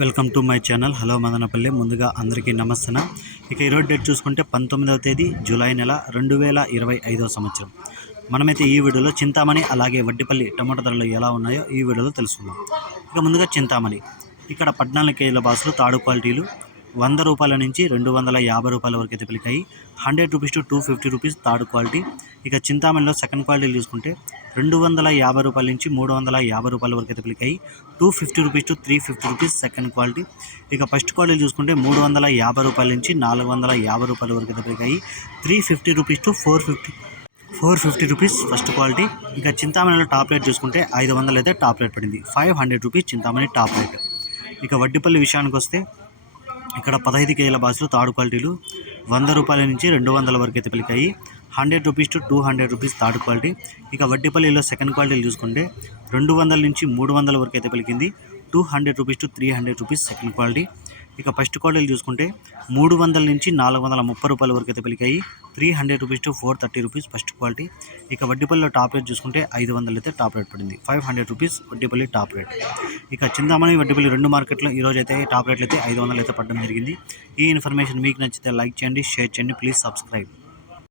Welcome to my channel. Hello Madanapalle. ముందుగా అందరికీ నమస్తన. ఇక ఈరోజు డేట్ చూసుకుంటే పంతొమ్మిదవ తేదీ జూలై నెల రెండు వేల ఇరవై ఐదవ సంవత్సరం. మనమైతే ఈ వీడియోలో చింతామణి అలాగే వడ్డిపల్లి టమాటా ధరలు ఎలా ఉన్నాయో ఈ వీడియోలో తెలుసుకుందాం. ఇక ముందుగా చింతామణి. ఇక్కడ పద్నాలుగు కేజీల బాసులు తాడు క్వాలిటీలు వంద రూపాయల నుంచి రెండు వందల యాభై రూపాయల వరకు అయితే పిలికాయి. Hundred rupees to two fifty rupees third quality. ఇక చింతామణిలో సెకండ్ క్వాలిటీ చూసుకుంటే రెండు వందల యాభై రూపాయల నుంచి మూడు వందల యాభై రూపాయల వరకు అయితే పిలికాయి. Two fifty rupees to three fifty rupees second quality. ఇక ఫస్ట్ క్వాలిటీ చూసుకుంటే మూడు వందల యాభై రూపాయల నుంచి నాలుగు వందల యాభై రూపాయల వరకు అయితే పలికాయి. Three fifty rupees to four fifty four fifty rupees first quality. ఇక చింతామణిలో టాప్ రేట్ చూసుకుంటే ఐదు వందలు అయితే టాప్ రేట్ పడింది. Five hundred rupees Chintamani top rate. ఇక వడ్డిపల్లి విషయానికి వస్తే ఇక్కడ పదహైదు కేజీల బాసులు తాడు క్వాలిటీలు వంద రూపాయల నుంచి రెండు వందల వరకు అయితే పలికాయి. Hundred rupees to two hundred rupees third quality. ఇక వడ్డీపల్లిలో సెకండ్ క్వాలిటీలు చూసుకుంటే రెండు వందల నుంచి మూడు వందల వరకు అయితే పలికింది. Two hundred rupees to three hundred rupees second quality. ఇక ఫస్ట్ క్వాలిటీలు చూసుకుంటే మూడు వందల నుంచి నాలుగు వందల ముప్పై రూపాయల వరకు అయితే పెరిగాయి. Three hundred rupees to four thirty rupees first quality. ఇక వడ్డీపల్లిలో టాప్ రేట్ చూసుకుంటే ఐదు వందలు అయితే టాప్ రేట్ పడింది. Five hundred rupees Vaddipalli top rate. ఇక చింతామణి వడ్డీపల్లి రెండు మార్కెట్లో ఈ అయితే టాప్ రేట్లు అయితే ఐదు వందలు అయితే పడడం జరిగింది. ఈ ఇన్ఫర్మేషన్ మీకు నచ్చితే లైక్ చేయండి షేర్ చేయండి ప్లీజ్ సబ్స్క్రైబ్.